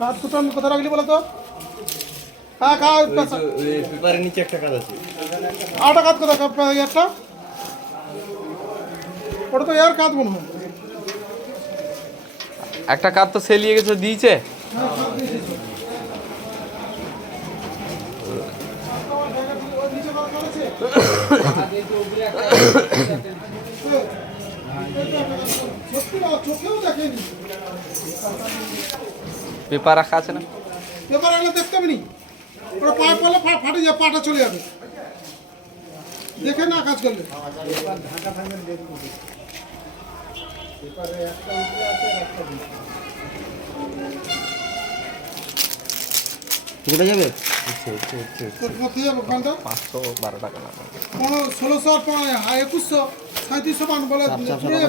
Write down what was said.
কাজ দুটো আমি কোথায় রাখলি বলো তো? হ্যাঁ কাজ পেপারের নিচে একটা কাজ আছে। আটা কাজ কোথায় একটা ওটা তো এর কাজ মনে হয়। একটা কাজ তো সেলিয়ে গেছে দিয়েছে। হ্যাঁ কাজ দিয়েছি তো। ওই নিচে করা কাজ আছে? সত্যি না, চোখেও দেখেনি। পেপার রাখা আছে না? পেপার আগে দেখতে হবে নি, ওটা পায়ে পড়লে ফাটে যাবে, পাটা চলে যাবে, দেখে না কাজ করলে। কোথায় যাবে? কোথায় যাবে ওখানটা? 512 টাকা না 1600 আর 2100 3700 মান বলে ঘুরে যাবে।